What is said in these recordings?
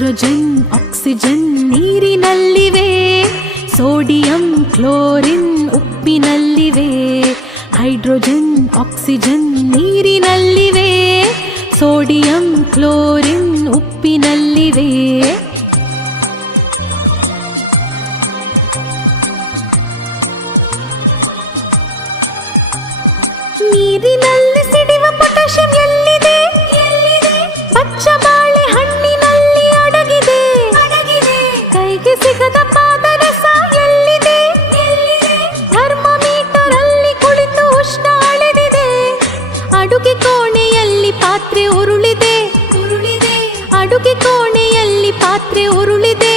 Hydrogen oxygen ನೀರಿನಲ್ಲಿವೆ, sodium chlorine ಉಪ್ಪಿನಲ್ಲಿವೆ. Hydrogen oxygen ನೀರಿನಲ್ಲಿವೆ, ಸೋಡಿಯಂ ಕ್ಲೋರಿನ್ ಉಪ್ಪಿನಲ್ಲಿವೆ. ನೀರಿನಲ್ಲಿ ಸಿಡಿವ ಪೊಟ್ಯಾಷಿಯಂ ಎಲ್ಲಿದೆ? ಪಚ್ಚ ಬಾಳೆ ಹಣ್ಣಿನಲ್ಲಿ ಅಡಗಿದೆ. ಕೈಗೆ ಸಿಗದ ಪಾದರಸ ಎಲ್ಲಿದೆ? ಥರ್ಮೋಮೀಟರ್ ಅಲ್ಲಿ ಕುಳಿತು ಉಷ್ಣ ಅಳೆದಿದೆ. ಅಡುಗೆ ಕೋಣೆಯಲ್ಲಿ ಪಾತ್ರೆ ಉರುಳಿದೆ. ಅಡುಗೆ ಕೋಣೆಯಲ್ಲಿ ಪಾತ್ರೆ ಉರುಳಿದೆ.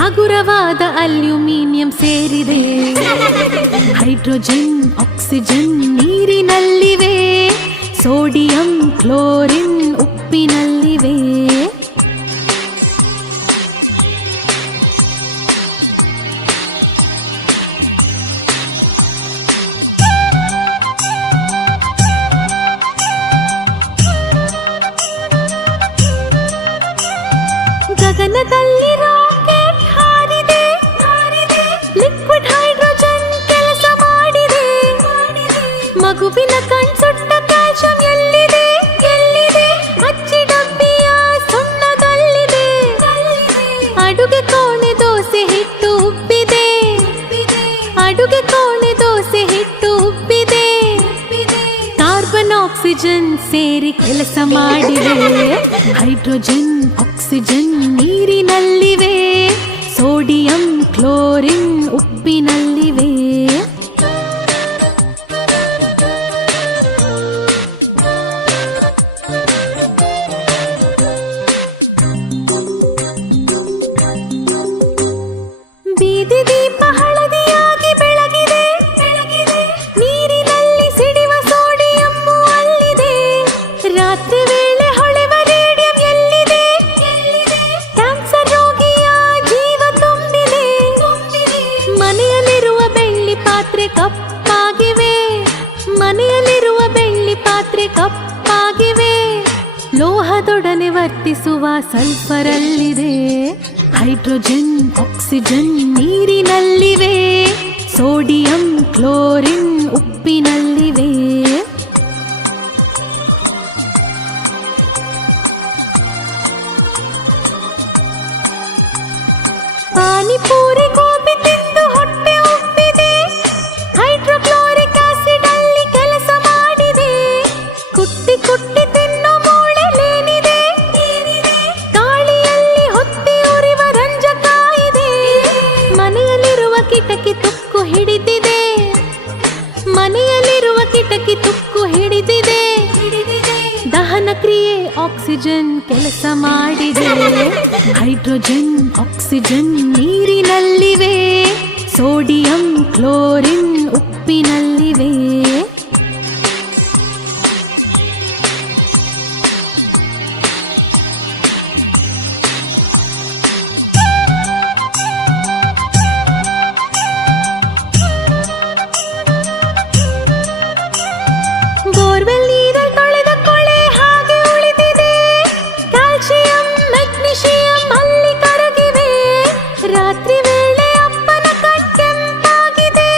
ಹಗುರವಾದ ಅಲ್ಯೂಮಿನಿಯಂ ಸೇರಿದೆ. ಹೈಡ್ರೋಜನ್ ಆಕ್ಸಿಜನ್ ನೀರಿನಲ್ಲಿವೆ, ಸೋಡಿಯಂ ಕ್ಲೋರಿನ್ ಉಪ್ಪಿನಲ್ಲಿವೆ. ಗಗನದಲ್ಲಿ ರಾಕೆಟ್ ಹಾರಿದೆ. ಲಿಕ್ವಿಡ್ ಹೈಡ್ರೋಜನ್ ಕೆಲಸ ಮಾಡಿದೆ. ಮಗುವಿನ ಕಣ್ಸುಟ್ಟ ಕ್ಯಾಲ್ಸಿಯಂ ಎಲ್ಲಿದೆ? ಅಚ್ಚಿ ಡಬ್ಬಿಯ ಸುಣ್ಣದಲ್ಲಿದೆ. ಅಡುಗೆ ಕೋಣೆ ದೋಸೆ ಹಿಟ್ಟು ಉಬ್ಬಿದೆ. ಅಡುಗೆ ಕೋಣೆ ದೋಸೆ ಹಿಟ್ಟು ಉಬ್ಬಿದೆ. ಕಾರ್ಬನ್ ಆಕ್ಸಿಜನ್ ಸೇರಿ ಕೆಲಸ ಮಾಡಿದೆ. ಹೈಡ್ರೋಜನ್ ಆಕ್ಸಿಜನ್ ನೀರಿನಲ್ಲಿವೆ, ಸೋಡಿಯಂ ಕ್ಲೋರಿನ್ ಉಪ್ಪಿನಲ್ಲಿವೆ. ಬೀದಿ ದೀಪ ಹಳದಿಯಾಗಿ ಬೆಳಗಿದೆ. ನೀರಿನಲ್ಲಿ ಸಿಡಿವ ಸೋಡಿಯಂ ಅಲ್ಲಿದೆ. ರಾತ್ರಿ ವೇಳೆ ಹೊಳೆವ ರೇಡಿಯಂ ಎಲ್ಲಿದೆ? ಕ್ಯಾನ್ಸರ್ ರೋಗಿಯ ಜೀವ ತುಂಬಿದೆ. ಮನೆಯಲ್ಲಿರುವ ಬೆಳ್ಳಿ ಪಾತ್ರೆ ಕಪ್ಪಾಗಿವೆ. ಮನೆಯಲ್ಲಿರುವ ಬೆಳ್ಳಿ ಪಾತ್ರೆ ಕಪ್ಪಾಗಿವೆ. ಲೋಹದೊಡನೆ ವರ್ತಿಸುವ ಸಲ್ಫರ್ ಅಲ್ಲಿದೆ. ಹೈಡ್ರೋಜನ್ ಆಕ್ಸಿಜನ್ ನೀರಿನಲ್ಲಿವೆ, ಸೋಡಿಯಂ ಕ್ಲೋರಿನ್ ಉಪ್ಪಿನಲ್ಲಿವೆ. ಪಾನಿಪೂರಿ ಗೋಬಿ ತಿಂದು ಹೊಟ್ಟೆ ಉಬ್ಬಿದೆ. ಹೈಡ್ರೋಕ್ಲೋರಿಕ್ ಆಸಿಡ್ ಅಲ್ಲಿ ಕೆಲಸ ಮಾಡಿದೆ. ಕುಟ್ಟಿ ಕುಟ್ಟಿ ತಿನ್ನೋ ಮೂಳೆಲೇನಿದೆ? ಗಾಳಿಯಲ್ಲಿ ಹೊತ್ತಿ ಉರಿವ ರಂಜಕ ಇದೆ. ಮನೆಯಲ್ಲಿರುವ ಕಿಟಕಿ ತುಕ್ಕು ಹಿಡಿದಿದೆ. ಮನೆಯಲ್ಲಿರುವ ಕಿಟಕಿ ತುಕ್ಕು ಹಿಡಿದಿದೆ. ದಹನ ಕ್ರಿಯೆ ಆಕ್ಸಿಜನ್ ಕೆಲಸ ಮಾಡಿದೆ. ಹೈಡ್ರೋಜನ್ ಆಕ್ಸಿಜನ್ ನೀರಿನಲ್ಲಿವೆ, ಸೋಡಿಯಂ ಕ್ಲೋರಿನ್ ಉಪ್ಪಿನಲ್ಲಿವೆ. ಬೋರ್ವೆಲ್ ನೀರಲ್ಲಿ ತೊಳೆದ ಕೊಳೆ ಹಾಗೆ ಉಳಿದಿದೆ. ಕ್ಯಾಲ್ಸಿಯಂ ಮೆಗ್ನೀಷಿಯಂ ಅಲ್ಲಿ ಕರಗಿವೆ. ರಾತ್ರಿ ವೇಳೆ ಅಪ್ಪನ ಕಣ್ಕೆಂಪಾಗಿದೆ.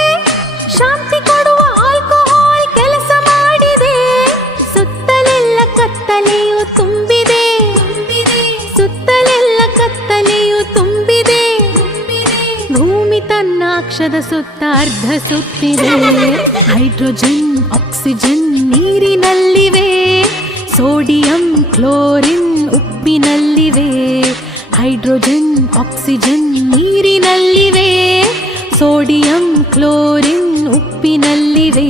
ಶಾಂತಿ ಕೊಡುವ ಆಲ್ಕೋಹಾಲ್ ಕೆಲಸ ಮಾಡಿದೆ. ಸುತ್ತಲೆಲ್ಲ ಕತ್ತಲೆಯು ತುಂಬಿದೆ. ಸುತ್ತಲೆಲ್ಲ ಕತ್ತಲೆಯು ತುಂಬಿದೆ. ಭೂಮಿ ತನ್ನ ಅಕ್ಷದ ಸುತ್ತ ಅರ್ಧ ಸುತ್ತಿದೆ. ಹೈಡ್ರೋಜನ್ ಆಕ್ಸಿಜನ್ ನೀರಿನಲ್ಲಿವೆ, ಸೋಡಿಯಂ ಕ್ಲೋರಿನ್ ಉಪ್ಪಿನಲ್ಲಿವೆ. ಹೈಡ್ರೋಜನ್ ಆಕ್ಸಿಜನ್ ನೀರಿನಲ್ಲಿವೆ, ಸೋಡಿಯಂ ಕ್ಲೋರಿನ್ ಉಪ್ಪಿನಲ್ಲಿವೆ.